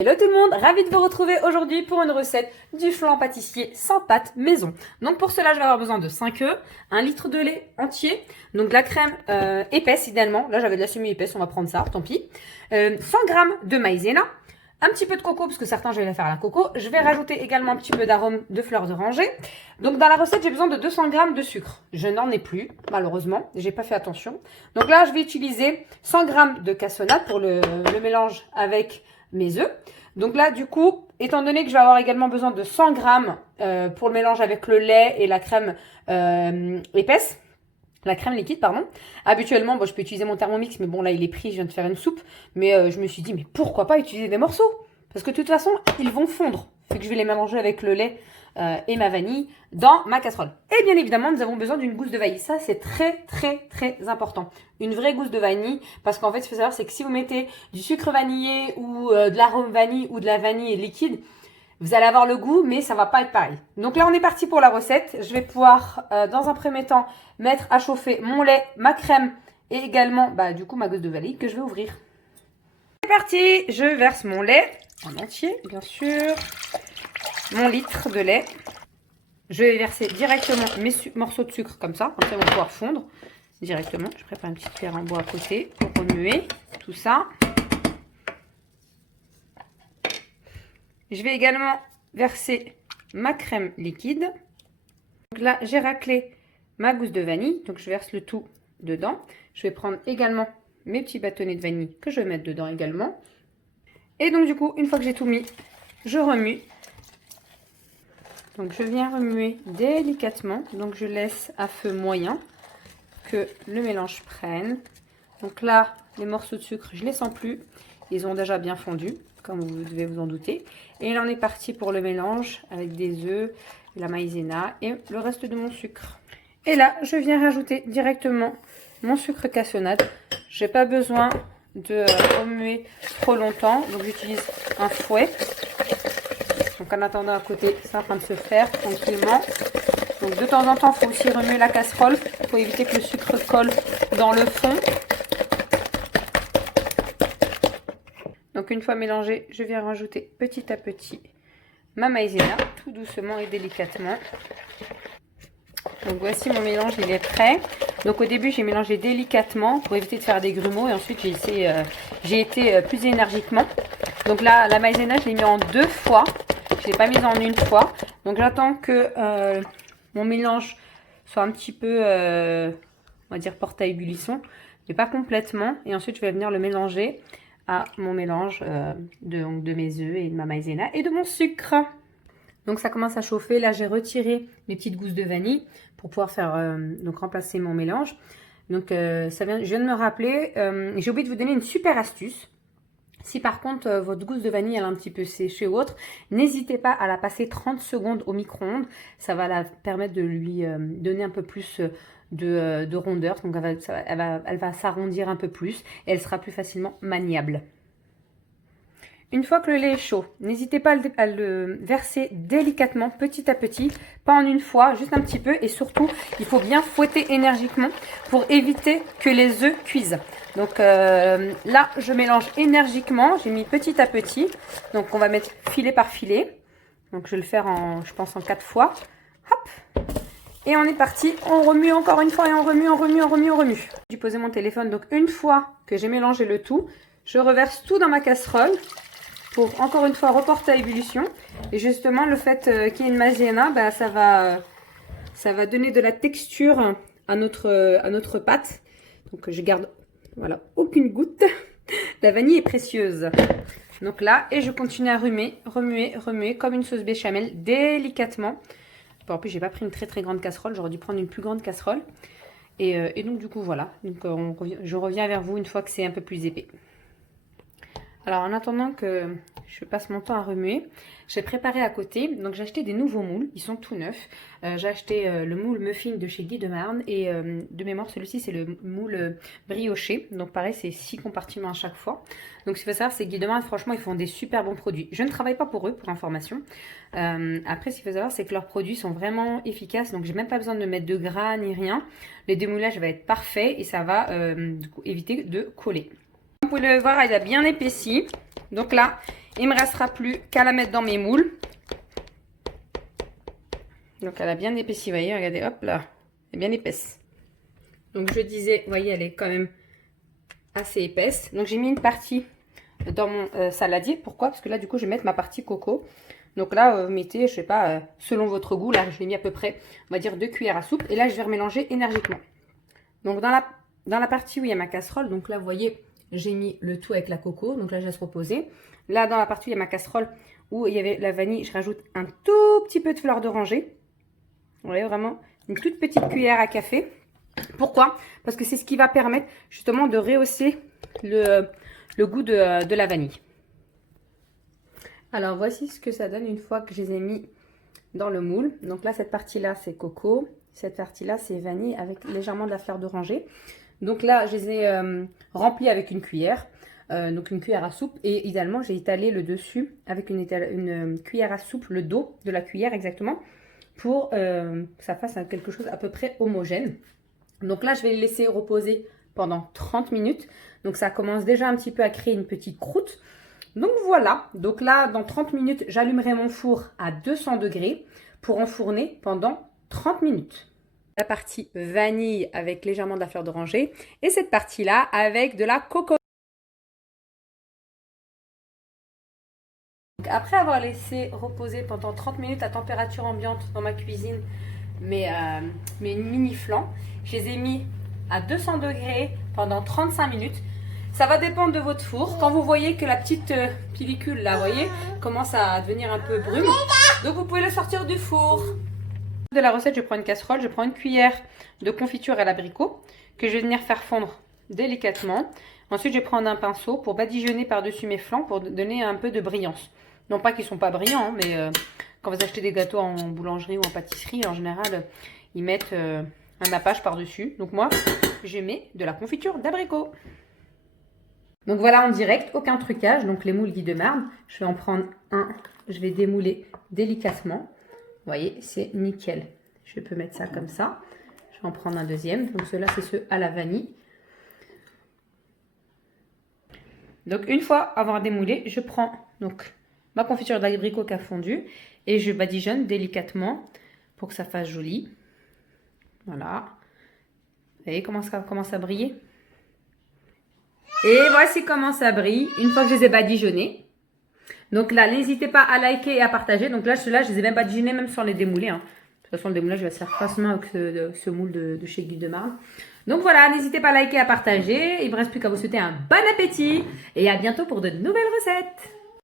Hello tout le monde, ravie de vous retrouver aujourd'hui pour une recette du flan pâtissier sans pâte maison. Donc pour cela, je vais avoir besoin de 5 œufs, 1 litre de lait entier, donc de la crème épaisse idéalement. Là j'avais de la semi-épaisse, on va prendre ça, tant pis. 100 g de maïzena, un petit peu de coco parce que certains je vais les faire à la coco. Je vais rajouter également un petit peu d'arôme de fleur d'oranger. Donc dans la recette, j'ai besoin de 200 g de sucre. Je n'en ai plus, malheureusement, j'ai pas fait attention. Donc là, je vais utiliser 100 g de cassonade pour le mélange avec mes œufs. Donc là, du coup, étant donné que je vais avoir également besoin de 100 g pour le mélange avec le lait et la crème épaisse, la crème liquide, pardon. Habituellement, bon, je peux utiliser mon Thermomix, mais bon, là, il est pris, je viens de faire une soupe. Mais je me suis dit, mais pourquoi pas utiliser des morceaux? Parce que de toute façon, ils vont fondre. Fait que je vais les mélanger avec le lait et ma vanille dans ma casserole. Et bien évidemment, nous avons besoin d'une gousse de vanille. Ça, c'est très, très, très important. Une vraie gousse de vanille. Parce qu'en fait, ce qu'il faut savoir, c'est que si vous mettez du sucre vanillé ou de l'arôme vanille ou de la vanille liquide, vous allez avoir le goût, mais ça va pas être pareil. Donc là, on est parti pour la recette. Je vais pouvoir, dans un premier temps, mettre à chauffer mon lait, ma crème et également, du coup, ma gousse de vanille que je vais ouvrir. C'est parti. Je verse mon lait en entier, bien sûr. Mon litre de lait. Je vais verser directement mes morceaux de sucre comme ça ils vont pouvoir fondre directement. Je prépare une petite cuillère en bois à côté pour remuer tout ça. Je vais également verser ma crème liquide. Donc là, j'ai raclé ma gousse de vanille. Donc, je verse le tout dedans. Je vais prendre également mes petits bâtonnets de vanille que je vais mettre dedans également. Et donc, du coup, une fois que j'ai tout mis, je remue. Donc, je viens remuer délicatement. Donc, je laisse à feu moyen que le mélange prenne. Donc là, les morceaux de sucre, je ne les sens plus. Ils ont déjà bien fondu, comme vous devez vous en douter. Et là, on est parti pour le mélange avec des œufs, la maïzena et le reste de mon sucre. Et là, je viens rajouter directement mon sucre cassonade. Je n'ai pas besoin de remuer trop longtemps. Donc, j'utilise un fouet. Donc, en attendant à côté, c'est en train de se faire tranquillement. Donc, de temps en temps, il faut aussi remuer la casserole pour éviter que le sucre colle dans le fond. Donc, une fois mélangé, je viens rajouter petit à petit ma maïzena, tout doucement et délicatement. Donc, voici mon mélange, il est prêt. Donc, au début, j'ai mélangé délicatement pour éviter de faire des grumeaux. Et ensuite, j'ai été plus énergiquement. Donc là, la maïzena, je l'ai mis en 2 fois. Je ne l'ai pas mise en une fois. Donc, j'attends que mon mélange soit un petit peu, on va dire, porté à ébullition, mais pas complètement. Et ensuite, je vais venir le mélanger à mon mélange de mes œufs et de ma maïzena et de mon sucre. Donc, ça commence à chauffer. Là, j'ai retiré mes petites gousses de vanille pour pouvoir faire donc remplacer mon mélange. Donc, je viens de me rappeler, j'ai oublié de vous donner une super astuce. Si par contre votre gousse de vanille elle est un petit peu séchée ou autre, n'hésitez pas à la passer 30 secondes au micro-ondes. Ça va la permettre de lui donner un peu plus de rondeur. Donc elle va s'arrondir un peu plus et elle sera plus facilement maniable. Une fois que le lait est chaud, n'hésitez pas à le verser délicatement, petit à petit, pas en une fois, juste un petit peu. Et surtout, il faut bien fouetter énergiquement pour éviter que les œufs cuisent. Donc là, je mélange énergiquement, j'ai mis petit à petit. Donc on va mettre filet par filet. Donc je vais le faire je pense en 4 fois. Hop. Et on est parti, on remue encore une fois et on remue, on remue, on remue, on remue. J'ai posé mon téléphone, donc une fois que j'ai mélangé le tout, je reverse tout dans ma casserole. Pour encore une fois reporter à ébullition. Et justement, le fait qu'il y ait une maïzena, ça va donner de la texture à notre pâte. Donc je garde, voilà, aucune goutte. La vanille est précieuse. Donc là, et je continue à remuer, remuer comme une sauce béchamel délicatement. Bon, en plus, j'ai pas pris une très très grande casserole. J'aurais dû prendre une plus grande casserole. Et donc du coup, voilà. Donc, je reviens vers vous une fois que c'est un peu plus épais. Alors, en attendant que je passe mon temps à remuer, j'ai préparé à côté. Donc, j'ai acheté des nouveaux moules. Ils sont tout neufs. J'ai acheté le moule muffin de chez Guy de Marne. Et de mémoire, celui-ci, c'est le moule brioché. Donc, pareil, c'est 6 compartiments à chaque fois. Donc, ce qu'il faut savoir, c'est que Guy de Marne, franchement, ils font des super bons produits. Je ne travaille pas pour eux, pour information. Après, ce qu'il faut savoir, c'est que leurs produits sont vraiment efficaces. Donc, j'ai même pas besoin de mettre de gras ni rien. Le démoulage va être parfait et ça va du coup, éviter de coller. Vous pouvez le voir, il a bien épaissi. Donc là, Il ne me restera plus qu'à la mettre dans mes moules. Donc elle a bien épaissi, vous voyez, regardez, hop là, elle est bien épaisse. Donc je disais, vous voyez, elle est quand même assez épaisse. Donc j'ai mis une partie dans mon saladier. Pourquoi? Parce que là, du coup, je vais mettre ma partie coco. Donc là, vous mettez, je sais pas, selon votre goût, là, je l'ai mis à peu près, on va dire 2 cuillères à soupe. Et là, je vais remélanger énergiquement. Donc dans la partie où il y a ma casserole, donc là, vous voyez, j'ai mis le tout avec la coco. Donc là, je laisse reposer. Là, dans la partie où il y a ma casserole, où il y avait la vanille, je rajoute un tout petit peu de fleur d'oranger. Vous voyez, vraiment une toute petite cuillère à café. Pourquoi? Parce que c'est ce qui va permettre justement de rehausser le goût de la vanille. Alors voici ce que ça donne une fois que je les ai mis dans le moule. Donc là, cette partie-là, c'est coco. Cette partie-là, c'est vanille avec légèrement de la fleur d'oranger. Donc là, je les ai remplis avec une cuillère. Donc une cuillère à soupe. Et idéalement, j'ai étalé le dessus avec une cuillère à soupe, le dos de la cuillère exactement, pour que ça fasse quelque chose à peu près homogène. Donc là, je vais les laisser reposer pendant 30 minutes. Donc ça commence déjà un petit peu à créer une petite croûte. Donc voilà, donc là, dans 30 minutes, j'allumerai mon four à 200 degrés pour enfourner pendant 30 minutes. La partie vanille avec légèrement de la fleur d'oranger et cette partie-là avec de la coco. Donc après avoir laissé reposer pendant 30 minutes à température ambiante dans ma cuisine mes mini flans, je les ai mis à 200 degrés pendant 35 minutes. Ça va dépendre de votre four. Quand vous voyez que la petite pellicule là, vous voyez, commence à devenir un peu brune, donc vous pouvez le sortir du four. De la recette, je prends une casserole, je prends une cuillère de confiture à l'abricot que je vais venir faire fondre délicatement. Ensuite, je vais prendre un pinceau pour badigeonner par-dessus mes flancs pour donner un peu de brillance. Non pas qu'ils ne sont pas brillants, mais quand vous achetez des gâteaux en boulangerie ou en pâtisserie, en général, ils mettent un nappage par-dessus. Donc moi, je mets de la confiture d'abricot. Donc voilà en direct, aucun trucage. Donc les moules Guy de Marne, je vais en prendre un, je vais démouler délicatement. Vous voyez, c'est nickel. Je peux mettre ça comme ça. Je vais en prendre un deuxième. Donc ceux-là, c'est ceux à la vanille. Donc une fois avoir démoulé, je prends donc ma confiture d'abricot qui a fondu et je badigeonne délicatement pour que ça fasse joli. Voilà. Vous voyez comment ça commence à briller? Et voici comment ça brille une fois que je les ai badigeonnés. Donc là, n'hésitez pas à liker et à partager. Donc là, ceux-là, je les ai même badigeonnés même sans les démouler. Hein. De toute façon, le démoulage, je vais se faire facilement avec ce moule de chez Guy de Marne. Donc voilà, n'hésitez pas à liker et à partager. Il ne me reste plus qu'à vous souhaiter un bon appétit. Et à bientôt pour de nouvelles recettes.